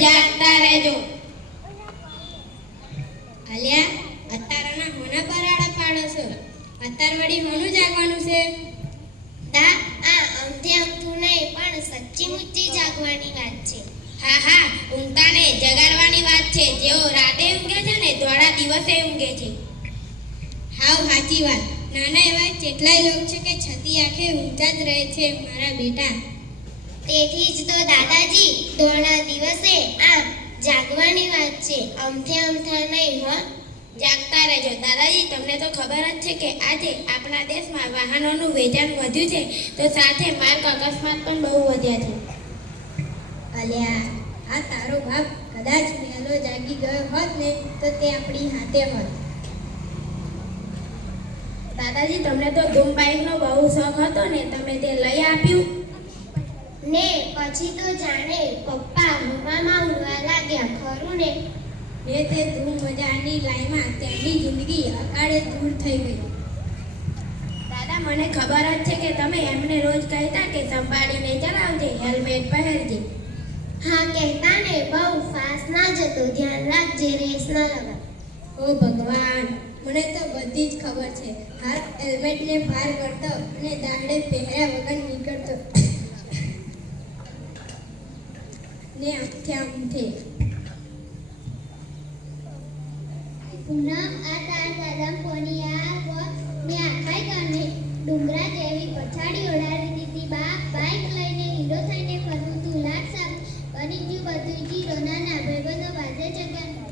જાગતા રહેજો. અલ્યા અત્યારના હોના પરાડા પાડો છો. અત્યાર વળી હોનું જાગવાનું છે? દા આ અમથે અમથું નહીં પણ સચ્ચી મુચ્ચી જાગવાની વાત છે. હા હા ઊંઘતાને જગાડવાની વાત છે. જેઓ રાતે ઊંઘે છે ને ધોળા દિવસે ઊંઘે છે. હાવ સાચી વાત. નાના એવા કેટલાય લોકો છે કે છતી આંખે ઊંઘતા જ રહે છે મારા બેટા. તેથી જ તો દાદાજી ધોળા દિવસે આમ જાગવાની વાત છે. અમથે અમથા નહીં, હો. જાગતા રહેજો. દાદાજી, તમને તો ખબર જ છે કે આજે આપણા દેશમાં વાહનોનું વેચાણ વધ્યું છે, તો સાથે માર્ગ અકસ્માત પણ બહુ વધ્યા છે. અલ્યા, આ તારો બાપ કદાચ મેલો જાગી ગયો હોત ને, તો તે આપણી હાથે હોત. દાદાજી, તમને તો ધૂમ બાઇકનો બહુ શોખ હતો ને, તમે તે લઈ આપ્યું. ને પછી તો જાણે પપ્પા હવામાં ઉડવા લાગ્યા. ખરું ને ને તે ધૂમ મજાની લાઈમાં તેની જિંદગી અકાળે દૂર થઈ ગઈ. દાદા મને ખબર જ છે કે તમે એમને રોજ કહેતા કે સંભાળીને ચલાવજે હેલ્મેટ પહેરજે. હા કહેતા ને બહુ ફાસ્ટ ના જતો ધ્યાન રાખજે રેસ ના લગા ઓ ભગવાન મને તો બધી જ ખબર છે. હાથ હેલ્મેટને પાર કરતો અને દાંડે પહેર્યા વગર નીકળતો. ને આમથે પૂનમ આ તાર દાદા કોની આ મેં આખાઈ કરને ડુંગરા જેવી પછાડી ઓડાડી દીધી બા બાઇક લઈને હીરો થઈને ફરવું તું લાટ સાબ બની ગયું બધું જી રોના ના ભાઈબંધો બાજે જગ્યા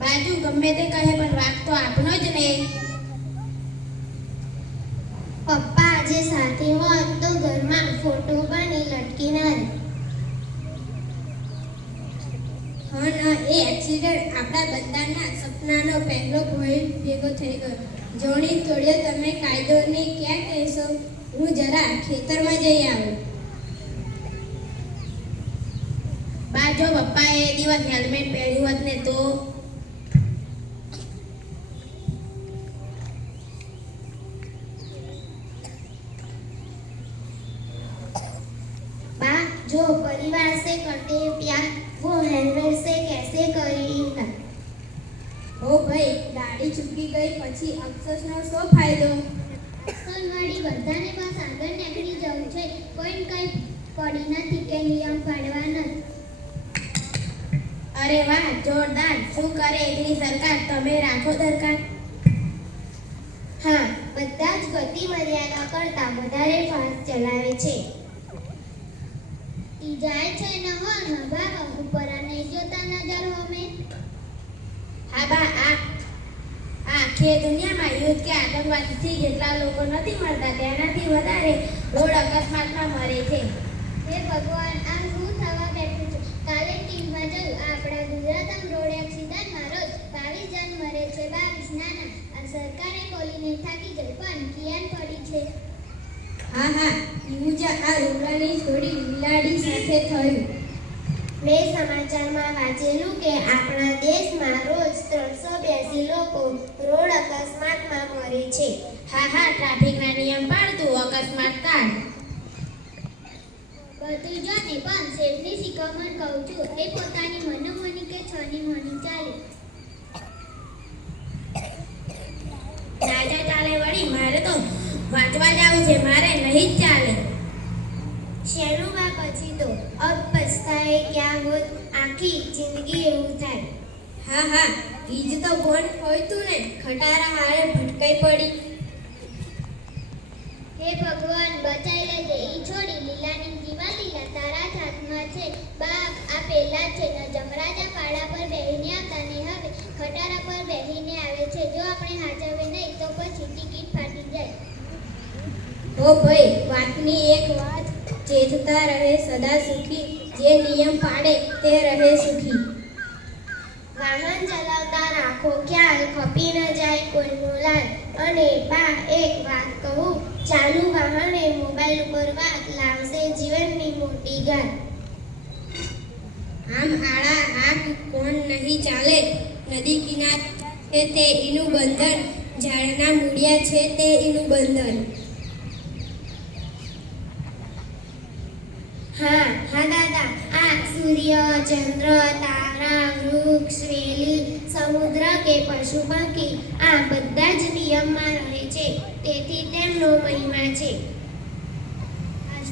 બાજુ ગમે તે કહે પણ વાક તો આપનો જ ને પપ્પા આજે સાથે હોત તો ઘરમાં ફોટો બની લટકી ના રહે. હા ના એ એક્સિડન્ટ આપણા બધાના સપનાનો પહેલો પોઈન્ટ ભેગો થઈ ગયો જોણી તોડ્યો તમે કાયદોની ક્યાં કહેશો હું જરા ખેતરમાં જઈ આવું બા જો પપ્પાએ એ દિવસ હેલ્મેટ પહેર્યું હોત ને તો बा जो परिवार से करते हैं प्यार वो हेलमेट से कैसे करेगा ઓ ભાઈ ગાડી ચૂકી ગઈ પછી અફસોસનો શો ફાયદો? પણ વળી બધાને બસ આગળ નીકળી જવું છે. કોઈ કંઈ પડી નથી કે નિયમ પાડવા નથી અરે વાહ જોરદાર. શું કરે એટલી સરકાર? તમે રાખો દરકાર. હા બધા જ ગતિ મર્યાદા કરતા વધારે ફાસ્ટ ચલાવે છે. ઈ જાય છે ન હો નભાવ ઉપર અને જોતા નજર હોમે હા બા આખી દુનિયામાં યુદ્ધ કે આતંકવાદથી જેટલા લોકો નથી મળતા તેનાથી વધારે રોડ અકસ્માતમાં મરે છે. હે ભગવાન આ હું થવા બેઠું છું. કાલે ટીમમાં જઉં. આપણા ગુજરાતમ રોડ એક્સિડન્ટમાં રોજ બાવીસ જણ મરે છે. બાવીસ નાના. આ સરકારે બોલીને થાકી ગઈ પણ કિયાન પડી છે. હા હા. ન્યૂઝ આ રૂડાની થોડી બિલાડી સાથે થયું. મેં સમાચારમાં વાંચેલું કે આપણા દેશમાં રોજ ત્રણસો બ્યાસી લોકો રોડ અકસ્માતમાં મરે છે. હા હા, ટ્રાફિકના નિયમ પાળતું અકસ્માત કાઢ બધું જોને પણ સેફની શિખામણ કહું છું, એ પોતાની મનોમની કે છની મની ચાલે. ચાલે વળી, મારે તો વાંચવા જવું છે, મારે નહીં ચાલે શેનું બા પછી તો અબ પછતાએ આખી જિંદગી એવું થાય. હા હા ઈજ તો ભણ હોય તું ને ખટારા હારે ભટકાઈ પડી. હે ભગવાન બચાઈ લેજે. ઈ છોડી લીલાની જીવા લીલા તારા જ હાથમાં છે. બાપ આ પહેલા છે. ને જમરાજા પાડા પર બેહીને આવતા ને હવે ખટારા પર બેહીને આવે છે. જો આપણે હાજવે નહીં તો પછી ટિકિટ ફાટી જાય. ઓ ભાઈ વાતની એક વાત ચેતતા રહે સદા સુખી. જે નિયમ પાડે તે રહે સુખી વાહન ચલાવતા રાખો ખ્યાલ ખપી ન જાય કોઈનું લાલ. અને બા, એક વાત કહું, ચાલુ વાહને મોબાઈલ ઉપર વાત લાવશે જીવનની મોટી ગાલ. આમ આળા આંખ કોણ નહીં ચાલે? નદી કિનારે છે તે એનું બંધન, ઝાડના મૂળિયા છે તે એનું બંધન. હા હા આ સૂર્ય ચંદ્ર તારા વૃક્ષ, વેલી, સમુદ્ર કે પશુ પંખી આ બધા જ નિયમમાં રહે છે. તેથી તેમનો મહિમા છે.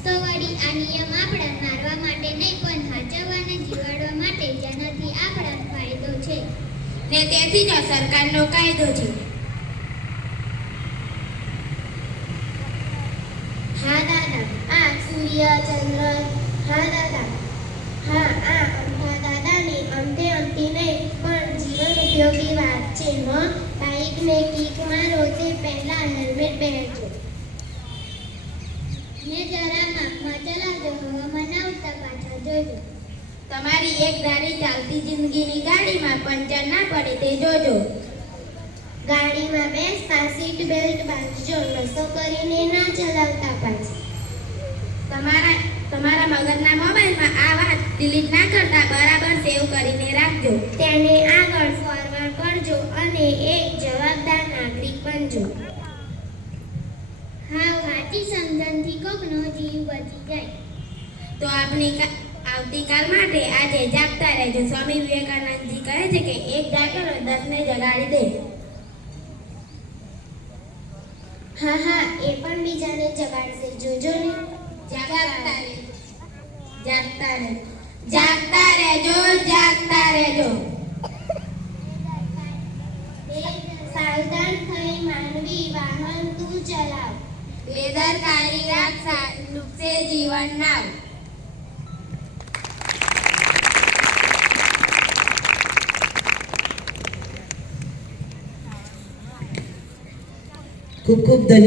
તો વળી આ નિયમ આપણા મારવા માટે નહીં, પણ હાચવવા જીવાડવા માટે જેનાથી આપણા ફાયદો છે. ને તેથી જ સરકારનો કાયદો છે. હા, દાદા. આ સૂર્ય ચંદ્ર હા દાદા હા આ અમથા અમથે અમથી નહીં પણ જીવન ઉપયોગી વાત છે પહેલા હેલ્મેટ પહેરજો ને જરા ચલાવજો હવામાં જોજો તમારી એક ધારી ચાલતી જિંદગીની ગાડીમાં પંચર ના પડે તે જોજો. ગાડીમાં બેસતા સીટ બેલ્ટ બાંધજો, નસો કરીને ના ચલાવતા પાછળ તમારા તમારા મગજના મોબાઈલમાં આ વાત ડિલીટ ના કરતા બરાબર સેવ કરીને રાખજો. તેને આગળ ફોરવર્ડ કરજો અને એક જવાબદાર નાગરિક બનજો. હા વાંચી સમજણથી કોકનો જીવ બચી જાય. તો આપની કા- આવતીકાલ માટે આજે જાગતા રહેજો. સ્વામી વિવેકાનંદજી કહે છે કે એક જાગેલો દસને જગાડી દે. હા હા એ પણ બીજાને જગાડશે. જોજો ને. જાગતા રહેજો જાગતા રહેજો જાગતા રહેજો જાગતા રહેજો સાવધાન થઈ માનવી વાહન તું ચલાવ બેદરકારી રાખ સા- નુકસે જીવન નાવ ખૂબ ખૂબ ધન્યવાદ